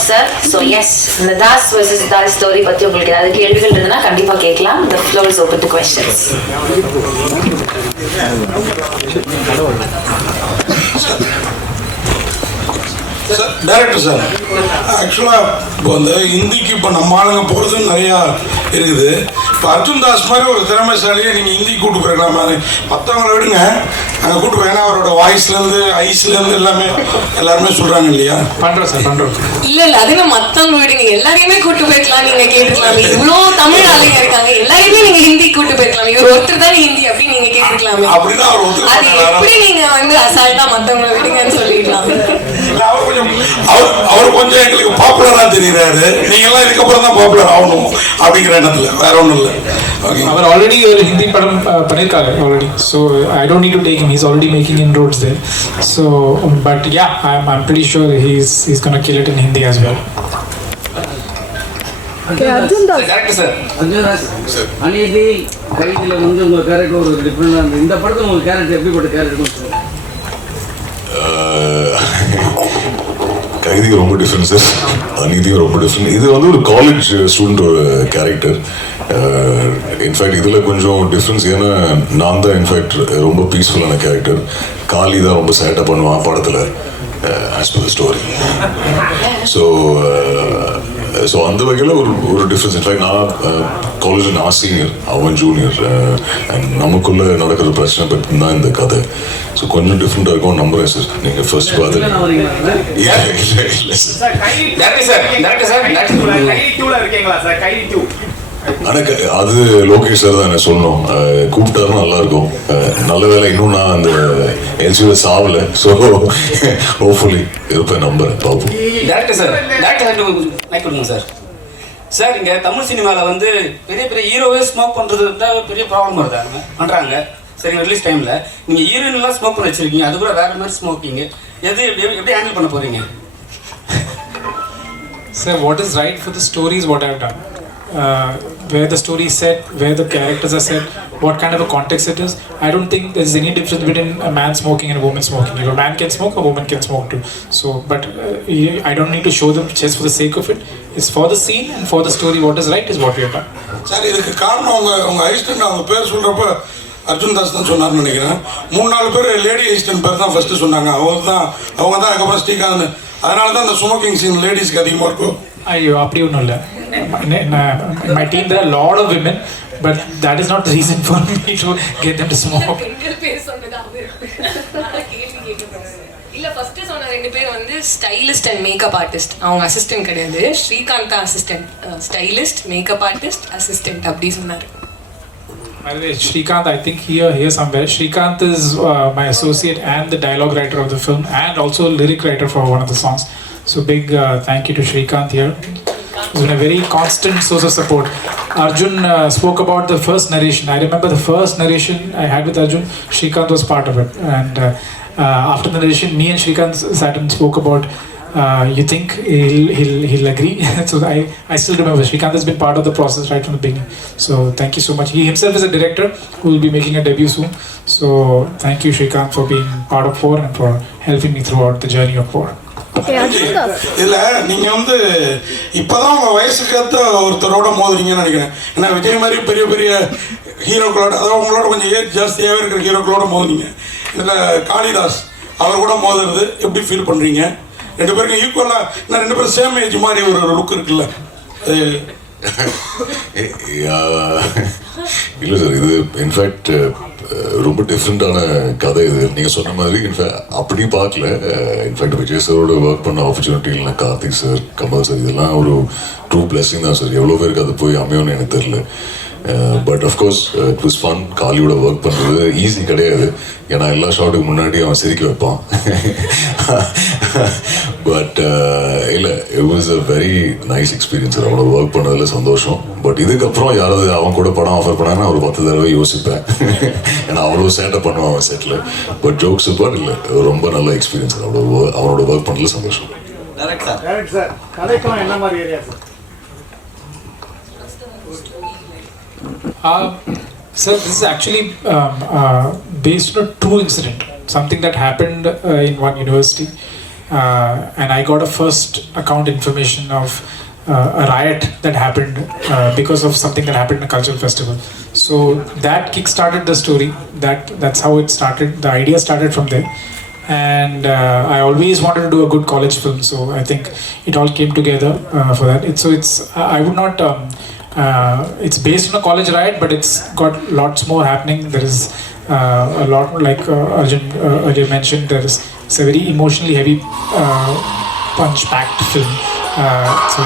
much, sir. So yes, the Das versus Das story பத்தி உங்களுக்கு ஏதாவது கேள்விகள் இருந்தா கண்டிப்பா கேட்கலாம். The floor is open to questions. Sir director sir, ஆக்சுவலாக இப்போ இந்த ஹிந்திக்கு இப்போ நம்ம ஆளுங்க போகிறது நிறையா இருக்குது. இப்போ அர்ஜுன் தாஸ் மாதிரி ஒரு திறமைசாலியை நீங்கள் ஹிந்தி கூட்டு போயிருக்கலாமா? மற்றவங்களை விடுங்க, அங்கே கூட்டு போய், ஏன்னா அவரோட வாய்ஸ்லேருந்து ஐஸ்லேருந்து எல்லாருமே சொல்கிறாங்க இல்லையா? பண்ணுறோம் சார், பண்ணுறோம். இல்லை அதுங்க மற்றவங்க விடுங்க, எல்லாரையுமே கூட்டு போயிருக்கலாம். நீங்கள் கேட்டுக்கலாமே, இவ்வளோ தமிழ் ஆளுங்க இருக்காங்க, எல்லாரையுமே நீங்கள் ஹிந்தி கூட்டு போயிருக்கலாம். இவர் ஒருத்தர் தான் ஹிந்தி அப்படின்னு நீங்கள் கேட்டுக்கலாமே. அப்படின்னா அவர் ஒருத்தர் அது எப்படி நீங்கள் அசால்ட்டாக மற்றவங்களை விடுங்கன்னு சொல்லிடலாம். அவர் கொஞ்சம் எங்களுக்கு பாப்புலரா தெரியுறாரு. நீங்க எல்லாம் இதுக்கப்புறம் தான் பாப்புலர் ஆகணும் அப்படிங்கிற எண்ணத்துல, வேற ஒன்றும் இல்லை. அவர் ஆல்ரெடி ஒரு ஹிந்தி படம் பண்ணியிருக்காரு already. So I don't need to take him. He's already making inroads there. So but yeah, I'm pretty sure he's going to kill it in Hindi as well. Arjun Das. Correct sir. Arjun Das. Sir. Anithi கைதில வந்து உங்க கேரக்டர் ஒரு டிஃபரண்டா இருக்கு. இந்த படத்துல உங்க கேரக்டர் எப்படிப்பட்ட கேரக்டர்? கைதி ரொம்ப டிஃப்ரெண்ட் சார், அநீதியும் ரொம்ப டிஃப்ரெண்ட். இது வந்து ஒரு காலேஜ் ஸ்டூடெண்ட் ஒரு கேரக்டர். இன்ஃபேக்ட் இதில் கொஞ்சம் டிஃப்ரென்ஸ், ஏன்னா நான் தான் இன்ஃபேக்ட் ரொம்ப பீஸ்ஃபுல்லான கேரக்டர். காளி தான் ரொம்ப சேட்டை பண்ணுவான் படத்தில், as per the story. So அந்த வகையில் ஒரு டிஃப்ரென்ஸ். இன்ஃபேக்ட் நான் காலேஜில் நான் சீனியர், அவன் ஜூனியர். அண்ட் நமக்குள்ளே நடக்கிற பிரச்சனை பற்றி தான் இந்த கதை. ஸோ கொஞ்சம் டிஃப்ரெண்ட்டாக இருக்கும் நம்புறேன் சார். நீங்கள் ஃபர்ஸ்ட் பார்த்து ஆனால் அது லோகேஷ் சார் தான் என்ன சொல்லணும், கூப்பிட்டாருன்னா நல்லாயிருக்கும். நல்ல வேலை இன்னும் நான் அந்த எல்சியில் சாவலை. ஸோ ஹோப்ஃபுல்லி இருப்பேன், நம்புறேன், பார்ப்போம். டேரக்டர் சார், சார் இங்கே தமிழ் சினிமாவில் வந்து பெரிய பெரிய ஹீரோவே ஸ்மோக் பண்ணுறது தான் பெரிய ப்ராப்ளம் வருது பண்ணுறாங்க. சரிங்க, ரிலீஸ் டைமில் நீங்கள் ஹீரோயின்லாம் ஸ்மோக் பண்ண வச்சுருக்கீங்க, அது கூட வேறு மாதிரி ஸ்மோக்கிங். எப்படி ஹேண்டில் பண்ண போகிறீங்க? Sir, what is right for the story is what I've done. Where the story is set, where the characters are set, what kind of a context it is. I don't think there's any difference between a man smoking and a woman smoking. If a man can smoke, a woman can smoke too. So, but I don't need to show them just for the sake of it. It's for the scene and for the story. What is right is what we have done. Sir, இதுக்கு காரணம் உங்க அசிஸ்டன்ட் அவங்க பேர் சொல்றப்ப அர்ஜுன் தாஸ் தான் சொன்னார்னு நினைக்கிறேன். 3-4 பேர் லேடி அசிஸ்டன்ட் பேர் தான் ஃபர்ஸ்ட் சொன்னாங்க. அவங்க தான் அதுக்கப்புறம் ஸ்ரீகாந்த். அதனால தான் அந்த ஸ்மோக்கிங் சீன் லேடிஸ்க்கு அதிகமாக இருக்கும். ஐயோ, அப்படி ஒன்றும் இல்லை. In my team there are a lot of women, but that is not the reason for me to get them to smoke. இல்ல ஃபர்ஸ்ட் சொன்ன 2 பேர் வந்து ஸ்டைலிஸ்ட் அண்ட் மேக்கப் ஆர்டிஸ்ட். அவங்க அசிஸ்டன்ட் கிடையாது. Srikanth assistant, stylist, makeup artist, assistant அப்படி சொன்னார். By the way, Srikanth, I think here somewhere. Srikanth is my associate and the dialogue writer of the film, and also lyric writer for one of the songs. So big thank you to Srikanth here. He's been a very constant source of support. Arjun spoke about the first narration. I remember the first narration I had with Arjun. Srikanth was part of it, and after the narration, me and Srikanth sat and spoke about. You think he'll agree? So I still remember Srikanth has been part of the process right from the beginning. So thank you so much. He himself is a director who will be making a debut soon. So thank you, Srikanth, for being part of 4 and for helping me throughout the journey of 4. இல்ல, நீங்க வந்து இப்பதான் உங்க வயசுக்கு ஏற்ற ஒருத்தரோட மோதுறீங்கன்னு நினைக்கிறேன். ஏன்னா விஜய் மாதிரி பெரிய பெரிய ஹீரோக்களோட, அதாவது உங்களோட கொஞ்சம் ஏஜ் ஜாஸ்தியாகவே இருக்கிற ஹீரோக்களோட மோதுனீங்க. இதுல காளிதாஸ் அவர் கூட மோதுறது எப்படி ஃபீல் பண்றீங்க? 2 பேருக்கும் ஈக்குவலா, நான் 2 பேரும் சேம் ஏஜ் மாதிரி ஒரு லுக் இருக்குல்ல? இல்லை சார், இது இன்ஃபேக்ட் ரொம்ப டிஃப்ரெண்ட்டான கதை. இது நீங்கள் சொன்ன மாதிரி இன்ஃபேக்ட் அப்படி பார்க்கல. இன்ஃபேக்ட் விஜய் சாரோட ஒர்க் பண்ண ஆப்பர்ச்சுனிட்டி இல்லை, கார்த்திக் சார், கமல் சார், இதெல்லாம் ஒரு ட்ரூ பிளெஸிங் தான் சார். எவ்வளோ பேருக்கு அது போய் அமையும்னு எனக்கு தெரியல. But of course it was fun. காலியோட ஒர்க் பண்ணுறது ஈஸி கிடையாது, ஏன்னா எல்லா ஷாட்டுக்கு முன்னாடி அவன் சிரிக்க வைப்பான். பட் இல்லை, it was a very nice experience. அவனோட ஒர்க் பண்ணதில் சந்தோஷம். பட் இதுக்கப்புறம் யாராவது அவன் கூட படம் ஆஃபர் பண்ணாங்கன்னா ஒரு 10 தடவை யோசிப்பேன். ஏன்னா அவ்வளோ சேட்டை பண்ணுவான் அவன் செட்டில். பட் ஜோக்ஸ் பாட் இல்லை, ரொம்ப நல்ல எக்ஸ்பீரியன்ஸ். அவனோட ஒர்க் பண்ணதில் சந்தோஷம். Sir, this is actually based on a true incident, something that happened in one university. and I got a first account information of a riot that happened because of something that happened in a cultural festival. So that kick-started the story. That's how it started. The idea started from there. And I always wanted to do a good college film, so I think it all came together for that. I would not. It's based on a college riot, but it's got lots more happening. There is a lot, like Arjun earlier mentioned. It's a very emotionally heavy, punch-packed film. So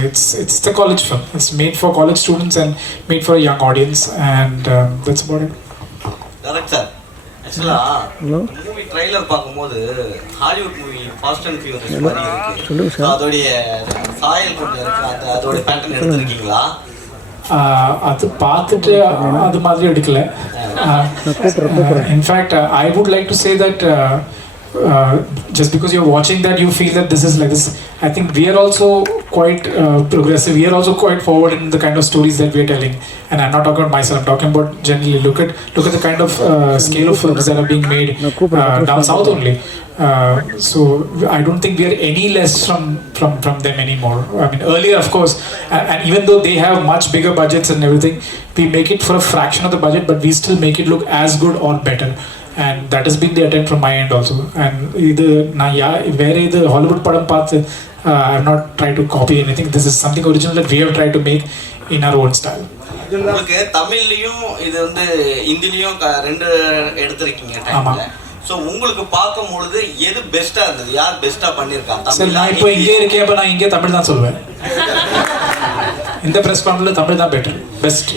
it's the college film. It's made for college students and made for a young audience, and that's about it. Director. ஆக்சுவலாக movie trailer பார்க்கும்போது Hollywood movie fast and furious மாதிரி இருக்கு. அதோடைய சாயல் கொஞ்சம் இருக்கு. அதோடைய பேட்டர்ன் எடுத்துருக்கீங்களா? அது பார்த்துட்டு அது மாதிரி எடுக்கல. In fact I would like to say that just because you're watching that, you feel that this is like this. I think we are also quite progressive. We are also quite forward in the kind of stories that we are telling. And I'm not talking about myself. I'm talking about generally. Look at the kind of scale of films that are being made down south only. So I don't think we are any less from them anymore. I mean, earlier, of course, and even though they have much bigger budgets and everything, we make it for a fraction of the budget, but we still make it look as good or better. And that has been the attempt from my end also. And the Hollywood padam path, I have not tried to copy anything. This is something original that we have tried to make in our own style. உங்களுக்கு தமிழ்லையும் இது வந்து இந்திலையும் ரெண்டு எடுத்திருக்கீங்க டைம்ல. ஸோ உங்களுக்கு பார்க்கும்பொழுது எது பெஸ்டா இருந்தது? யார் பெஸ்டா பண்ணியிருக்காங்க? சரி, நான் இப்போ இங்கே இருக்கேன். அப்போ நான் இங்கே தமிழ் தான் சொல்லுவேன். இந்த ப்ரெஸ் கான்ஃபரன்ஸ்ல தமிழ் தான் பெட்டர், பெஸ்ட்.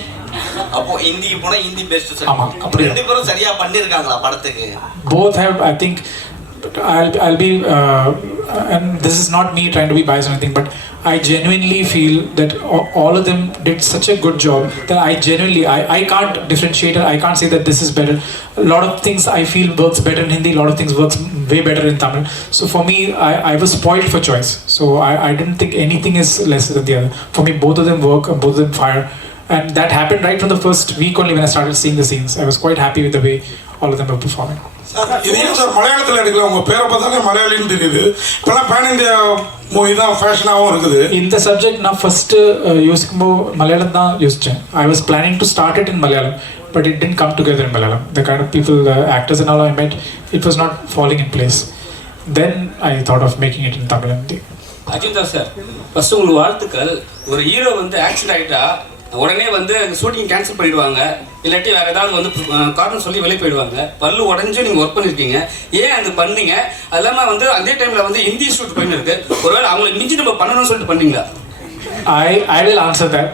அப்போ இந்திக்கு போனா இந்தி பெஸ்ட். ஆமா, அப்படி ரெண்டு பேரும் சரியா பண்ணிருக்காங்களா படத்துக்கு? Both have, I think, I'll be and this is not me trying to be biased or anything, but I genuinely feel that all of them did such a good job that I can't differentiate. I can't say that this is better. A lot of things I feel works better in Hindi, a lot of things works way better in Tamil. So for me, I was spoiled for choice. So I didn't think anything is lesser than the other. For me, both of them work, both of them fire. And that happened right from the first week only when I started seeing the scenes. I was quite happy with the way all of them were performing. இது ஏன் சார் மலையாளத்தில் எடுக்கல? உங்கள் பேரை பார்த்தாலே மலையாளின்னு தெரியுது. இப்போலாம் பேன் இந்தியா மூவி தான் ஃபேஷனாகவும் இருக்குது. இந்த சப்ஜெக்ட் நான் ஃபஸ்ட்டு யோசிக்கும்போது மலையாளம் தான் யோசித்தேன். I was planning to start it in Malayalam, but it didn't come together in Malayalam. The kind of people, the actors and all I met, it was not falling in place. Then I thought of making it in Tamil and Hindi. Arjun Das sir, first உங்களுக்கு வாழ்த்துக்கள். ஒரு ஹீரோ வந்து ஆக்சிடென்ட் ஆகிட்டா உடனே வந்து shooting cancel பண்ணிடுவாங்க, இல்லாட்டி வேறு ஏதாவது வந்து காரணம் சொல்லி வெளியே போயிடுவாங்க. பல்லு உடஞ்சும் நீங்கள் ஒர்க் பண்ணியிருக்கீங்க. ஏன் அது பண்ணீங்க? அது இல்லாமல் வந்து அதே டைமில் வந்து ஹிந்தி ஷூட் பண்ணியிருக்கு. ஒருவேளை அவங்களுக்கு மிஞ்சி நம்ம பண்ணணும்னு சொல்லிட்டு பண்ணீங்களா? I will answer that.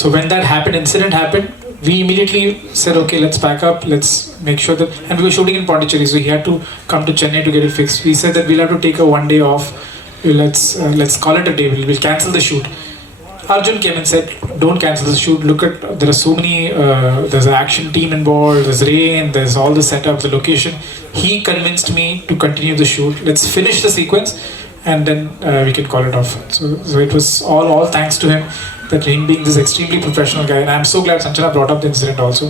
So when that incident happened, we immediately said, okay, let's pack up, let's make sure that, and we were shooting in Pondicherry, so he had to come to Chennai to get it fixed. We said that we'll have to take a one day off. Let's call it a day. We'll cancel the shoot. Arjun came and said, don't cancel the shoot. Look at, there are so many, there's an action team involved, there's rain, there's all the setup, the location. He convinced me to continue the shoot. Let's finish the sequence and then we can call it off. So it was all thanks to him, that him being this extremely professional guy. And I'm so glad Sanchana brought up the incident also.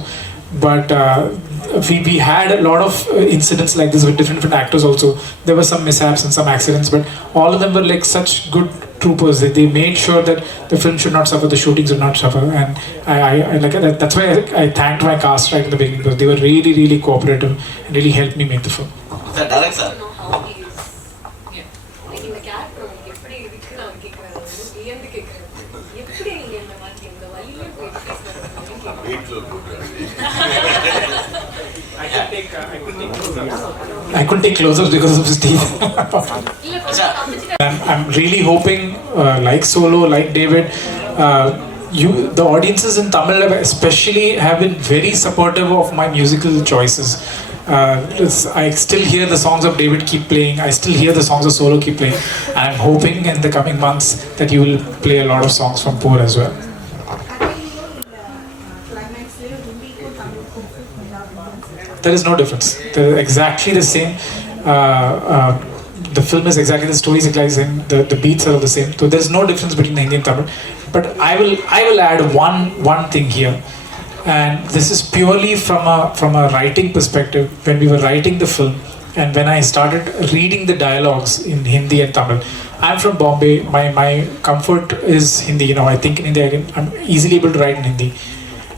But we had a lot of incidents like this with different actors also. There were some mishaps and some accidents, but all of them were like such good troopers. They made sure that the film should not suffer, the shootings would not suffer, and I like that. That's why I thanked my cast right in the beginning, because they were really cooperative and really helped me make the film. Sir, direct sir. இந்த கேரக்டர் எப்படி இருக்கு நான் கேட்கறேன், வியந்து கேட்கறேன். எப்படி நீங்க இந்த மாதிரி இந்த வழியில I couldn't take close-ups because of his teeth. I'm really hoping, like Solo, like David, the audiences in Tamil especially have been very supportive of my musical choices. I still hear the songs of David keep playing. I still hear the songs of Solo keep playing. I'm hoping in the coming months that you will play a lot of songs from Poor as well. There is no difference. They're exactly the same. The film is exactly, the story is exactly the same. The beats are all the same. So there's no difference between Hindi and Tamil. But I will add one thing here, and this is purely from a writing perspective. When we were writing the film, And when I started reading the dialogues in Hindi and Tamil, I'm from Bombay. My comfort is Hindi. You know, I think in India I'm easily able to write in Hindi.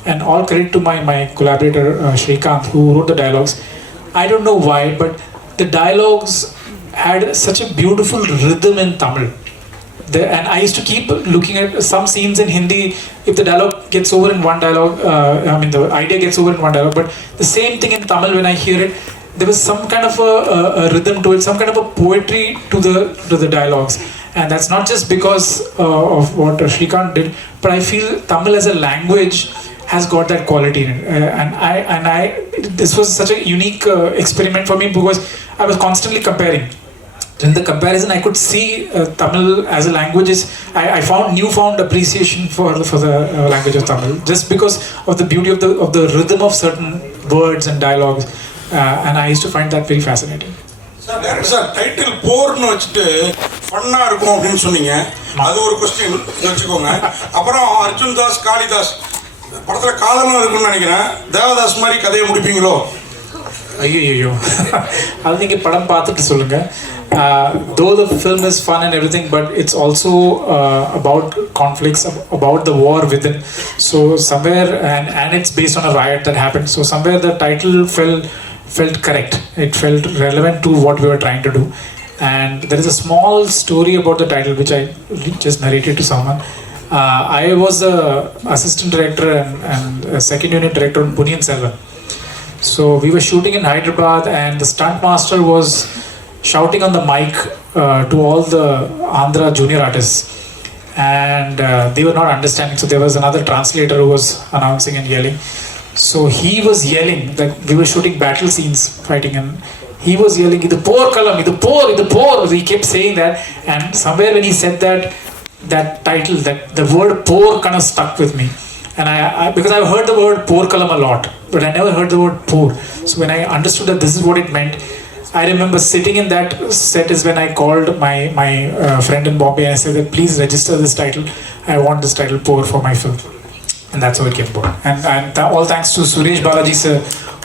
And all credit to my collaborator Shrikant, who wrote the dialogues. I don't know why, but the dialogues had such a beautiful rhythm in Tamil. And I used to keep looking at some scenes in Hindi. If the dialogue gets over in one dialogue, the idea gets over in one dialogue, but the same thing in Tamil, when I hear it, there was some kind of a rhythm to it, some kind of a poetry to the dialogues. And that's not just because of what Shrikant did, but I feel Tamil as a language has got that quality in it. This was such a unique experiment for me, because I was constantly comparing. In the comparison, I could see Tamil as a language I found newfound appreciation for the language of Tamil, just because of the beauty of the rhythm of certain words and dialogues, and I used to find that very fascinating. Sir title போர்னு வச்சுட்டு ஃபன்னாக இருக்கும் அப்படின்னு சொன்னீங்க. அது ஒரு கொஸ்டின் வச்சுக்கோங்க. அப்புறம் அர்ஜுன் தாஸ் காளிதாஸ் படத்தில் காதலும் இருக்குன்னு நினைக்கிறேன். தேவதாஸ் மாதிரி கதையை முடிப்பீங்களோ? ஐயோ அது நீங்கள் படம் பார்த்துட்டு சொல்லுங்கள். Though the film is fun and everything, but it's also about conflicts, about the war within. So somewhere, and it's based on a riot that happened. So somewhere the title felt correct. It felt relevant to what we were trying to do. And there is a small story about the title which I just narrated to someone. I was the assistant director and a second unit director on Punyan Selvan. So we were shooting in Hyderabad, and the stunt master was shouting on the mic to all the Andhra junior artists, and they were not understanding. So there was another translator who was announcing and yelling. So he was yelling that we were shooting battle scenes, fighting, and he was yelling, "Idu por kalam, idu por." He kept saying that, and somewhere when he said that title, that the word "por" kind of stuck with me. And I because I've heard the word "porkalam" a lot, but I never heard the word "por." So when I understood that this is what it meant, I remember sitting in that set is when I called my friend in Bombay and I said that please register this title. I want this title "por" for my film, and that's how it came about. And all thanks to Suresh Balaji sir,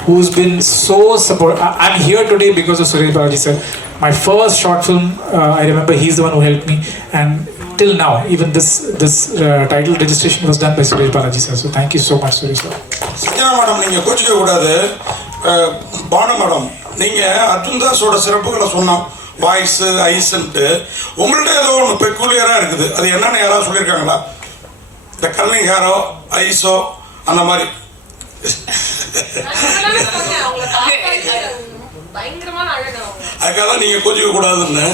who's been so supportive. I'm here today because of Suresh Balaji sir. My first short film, I remember he's the one who helped me, and till now, even this title registration was done by Suresh Balaji sir. So thank you so much, Suresh sir. Sathya மேடம், நீங்கள் கோச்சிக்க கூடாது. பானு மேடம், நீங்கள் அர்ஜுன் தாஸோட சிறப்புகளை சொன்னோம், வாய்ஸு ஐஸ்ன்ட்டு. உங்கள்ட்ட ஏதோ ஒன்று பெக்குலியராக இருக்குது. அது என்னென்னு யாராவது சொல்லியிருக்காங்களா? இந்த கர்லிங் ஹேரோ, ஐஸோ, அந்த மாதிரி. அதுக்காக தான் நீங்கள் கோச்சிக்க கூடாதுன்னு.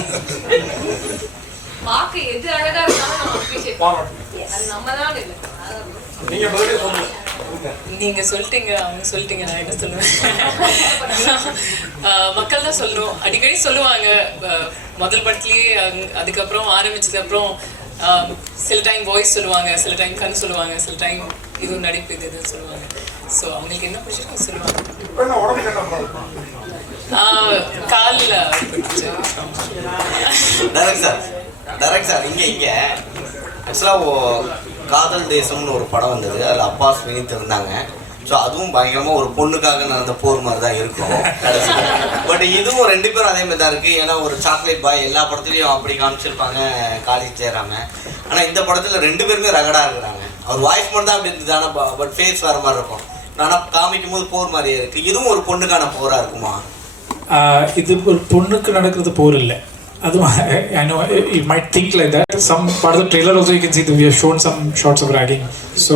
நீங்க பதிலே சொல்லுங்க. நீங்க சொல்லிட்டீங்க, அவங்க சொல்லிட்டீங்க, நான் என்ன சொல்லுவேன்? மக்கள் தான் சொல்லணும். அடிக்கடி சொல்லுவாங்க முதல் படத்துலயே, அதுக்கப்புறம் ஆரம்பிச்சது அப்புறம் சில டைம் வாய்ஸ் சொல்லுவாங்க, சில டைம் கண் சொல்லுவாங்க, சில டைம் இது நடிப்பு இதுன்னு சொல்லுவாங்க. ஸோ அவங்களுக்கு என்ன பிடிச்சிருக்குன்னு சொல்லுவாங்க. காலில் டைரக்ட் சார் இங்கே ஆக்சுவலாக காதல் தேசம்னு ஒரு படம் வந்தது. அதில் அப்பாஸ் வினித் இருந்தாங்க. ஸோ அதுவும் பயங்கரமாக ஒரு பொண்ணுக்காக நடந்த போர் மாதிரி தான் இருக்கும். பட் இதுவும் ரெண்டு பேரும் அதே மாதிரி தான் இருக்குது. ஏன்னா ஒரு சாக்லேட் பாய் எல்லா படத்துலையும் அப்படி காமிச்சிருப்பாங்க காலிதாஸ் ஜெயராம. ஆனால் இந்த படத்தில் ரெண்டு பேருமே ரகடாக இருக்கிறாங்க. அவர் வாய்ஸ் மட்டும் தான் அப்படி இருந்தது, ஆனால் பட் ஃபேஸ் வேறு மாதிரி இருக்கும். ஆனால் காமிக்கும் போது போர் மாதிரியே இருக்குது. இதுவும் ஒரு பொண்ணுக்கான போராக இருக்குமா? இது ஒரு பொண்ணுக்கு நடக்கிறது போர் இல்லை. I know you might think like that. Some part of the trailer also you can see that we have shown some shots of ragging. So,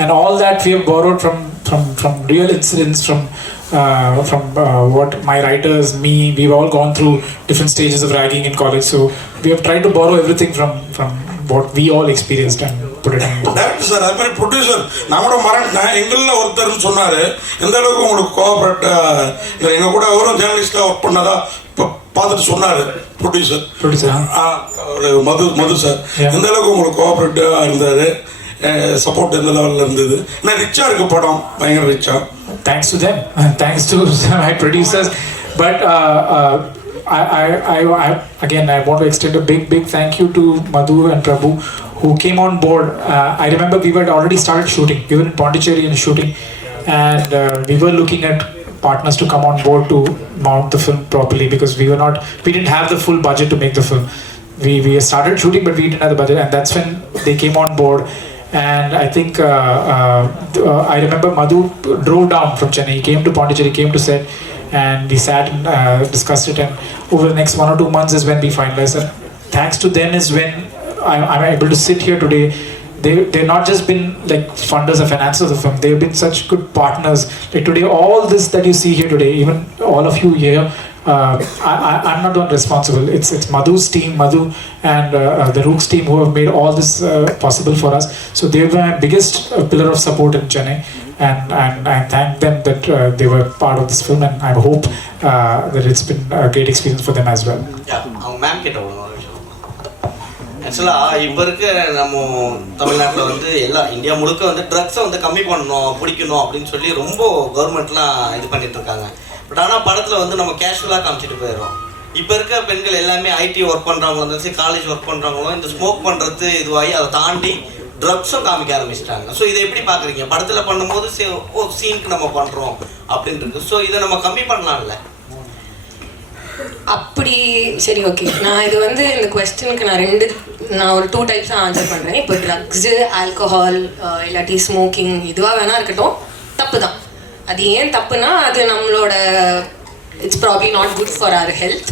and all that we have borrowed from real incidents, from what my writers, me, we've all gone through different stages of ragging in college. So we have tried to borrow everything from what we all experienced and put it in. Director sir, அது மாதிரி ப்ரொடியூசர் நான் கூட மறந்துட்டேன். எங்களில் ஒருத்தர்னு சொன்னார், எந்த அளவுக்கு உங்களுக்கு கோஆப்ரேட் எங்கள் கூட அவரும் ஜேர்னலிஸ்டாக ஒர்க் பண்ணதா பார்த்துட்டு சொன்னார் ப்ரொடியூசர் மது சார். எந்த அளவுக்கு உங்களுக்கு கோஆப்ரேட்டிவாக இருந்தார், சப்போர்ட் எந்த லெவலில் இருந்தது? ஏன்னா ரிச்சாக இருக்கு படம், பயங்கர ரிச்சா. Thanks to them, thanks to my producers. But I want to extend a big thank you to Madhu and Prabhu who came on board. I remember we had already started shooting. We were in Pondicherry and shooting, and we were looking at partners to come on board to mount the film properly because we didn't have the full budget to make the film. We started shooting, but we didn't have the budget, and that's when they came on board. And I think I remember Madhu drove down from Chennai. He came to Pondicherry, came to set, and we sat and discussed it. And over the next 1 or 2 months is when we finalized. And thanks to them is when I'm able to sit here today. They've not just been like funders or financiers of the film. They've been such good partners. Like today, all this that you see here today, even all of you here, I'm not the one responsible. It's Madhu's team, Madhu and the Roox team who have made all this possible for us. So they've been my biggest pillar of support in Chennai, and I thank them that they were part of this film, and I hope that it's been a great experience for them as well. அவங்க மேம் கிட்ட ஒரு விஷயம். ஆக்சுவலாக இப்போ இருக்க நம்ம தமிழ்நாட்டில் வந்து இந்தியா முழுக்க வந்து ட்ரக்ஸை வந்து கம்மி பண்ணணும் பிடிக்கணும் அப்படின்னு சொல்லி ரொம்ப கவர்மெண்ட்லாம் இது பண்ணிட்டு இருக்காங்க. பட் ஆனால் படத்தில் வந்து நம்ம கேஷுவலாக காமிச்சிட்டு போயிடுறோம். இப்போ இருக்க பெண்கள் எல்லாமே ஐடி ஒர்க் பண்ணுறவங்களும் இருந்தாலும் காலேஜ் ஒர்க் பண்ணுறவங்களும் இந்த ஸ்மோக் பண்ணுறது இதுவாகி அதை தாண்டி ட்ரக்ஸும் காமிக்க ஆரம்பிச்சிட்டாங்க. ஸோ இதை எப்படி பார்க்குறீங்க? படத்தில் பண்ணும்போது சீனுக்கு நம்ம பண்ணுறோம் அப்படின்றது. ஸோ இதை நம்ம கம்மி பண்ணலாம்ல? அப்படி சரி, ஓகே. நான் இது வந்து இந்த கொஸ்டினுக்கு நான் ஒரு 2 டைப்ஸாக ஆன்சர் பண்ணுறேன். இப்போ ட்ரக்ஸு, ஆல்கஹால், இல்லாட்டி ஸ்மோக்கிங் இதுவாக வேணா இருக்கட்டும், தப்பு தான். அது ஏன் தப்புனா அது நம்மளோட it's probably not good for our health.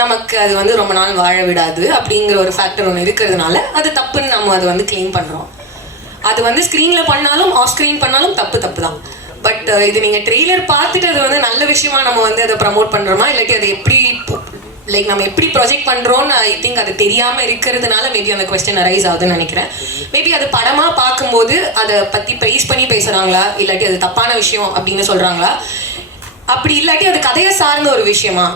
நமக்கு அது வந்து ரொம்ப நாள் வாழ விடாது அப்படிங்கிற ஒரு ஃபேக்டர் ஒன்று இருக்கிறதுனால அது தப்புன்னு நம்ம அதை வந்து கிளைம் பண்ணுறோம். அது வந்து ஸ்க்ரீனில் பண்ணாலும் ஆஃப் ஸ்க்ரீன் பண்ணாலும் தப்பு தான். பட் இது நீங்கள் ட்ரெய்லர் பார்த்துட்டு அது வந்து நல்ல விஷயமா நம்ம வந்து அதை ப்ரமோட் பண்ணுறோமா, இல்லாட்டி அதை எப்படி லைக் நம்ம எப்படி ப்ரொஜெக்ட் பண்ணுறோன்னு ஐ திங்க் அது தெரியாமல் இருக்கிறதுனால மேபி அந்த கொஸ்டின் அரைஸ் ஆகுதுன்னு நினைக்கிறேன். மேபி அது படமாக பார்க்கும்போது அதை பற்றி ப்ரைஸ் பண்ணி பேசுகிறாங்களா, இல்லாட்டி அது தப்பான விஷயம் அப்படின்னு சொல்கிறாங்களா, அப்படி இல்லாட்டி அது கதையை சார்ந்த ஒரு விஷயமா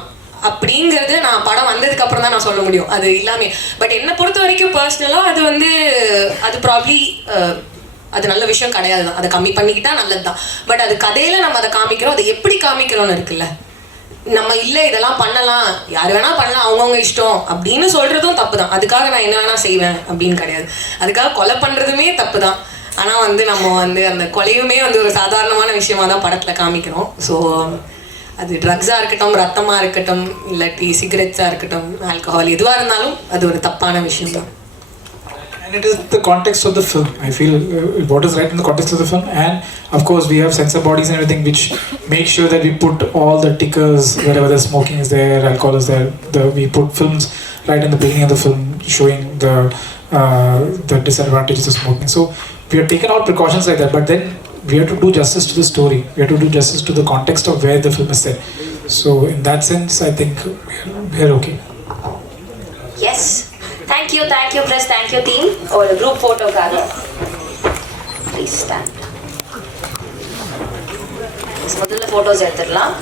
அப்படிங்கிறது நான் படம் வந்ததுக்கு அப்புறம் தான் நான் சொல்ல முடியும். அது இல்லாமல் பட் என்னை பொறுத்த வரைக்கும் பர்சனலாக அது வந்து அது ப்ராப்ளி அது நல்ல விஷயம் கிடையாது தான். அதை கம்மி பண்ணிக்கிட்டா நல்லது தான். பட் அது கதையில நம்ம அதை காமிக்கிறோம், அதை எப்படி காமிக்கிறோம்னு இருக்குல்ல. நம்ம இல்லை இதெல்லாம் பண்ணலாம், யார் வேணா பண்ணலாம், அவங்கவுங்க இஷ்டம் அப்படின்னு சொல்றதும் தப்பு தான். அதுக்காக நான் என்ன வேணா செய்வேன் அப்படின்னு கிடையாது. அதுக்காக கொலை பண்றதுமே தப்பு தான். ஆனால் வந்து நம்ம வந்து அந்த கொலையுமே வந்து ஒரு சாதாரணமான விஷயமா தான் படத்தில் காமிக்கிறோம். ஸோ அது ட்ரக்ஸாக இருக்கட்டும், ரத்தமாக இருக்கட்டும், இல்லாட்டி சிகரெட்ஸாக இருக்கட்டும், ஆல்கஹால் எதுவாக இருந்தாலும் அது ஒரு தப்பான விஷயம் தான். And it is the context of the film. I feel what is right in the context of the film, and of course we have censor bodies and everything which make sure that we put all the tickers wherever the smoking is there, alcohol is there. We put films right in the beginning of the film showing the disadvantages of smoking. So we have taken all precautions like that, but then we have to do justice to the story. We have to do justice to the context of where the film is set. So in that sense, I think we are okay. Yes. Thank you, press, thank you team. ஒரு group photoக்காக please stand. முதல்ல photos எடுத்துடலாம்.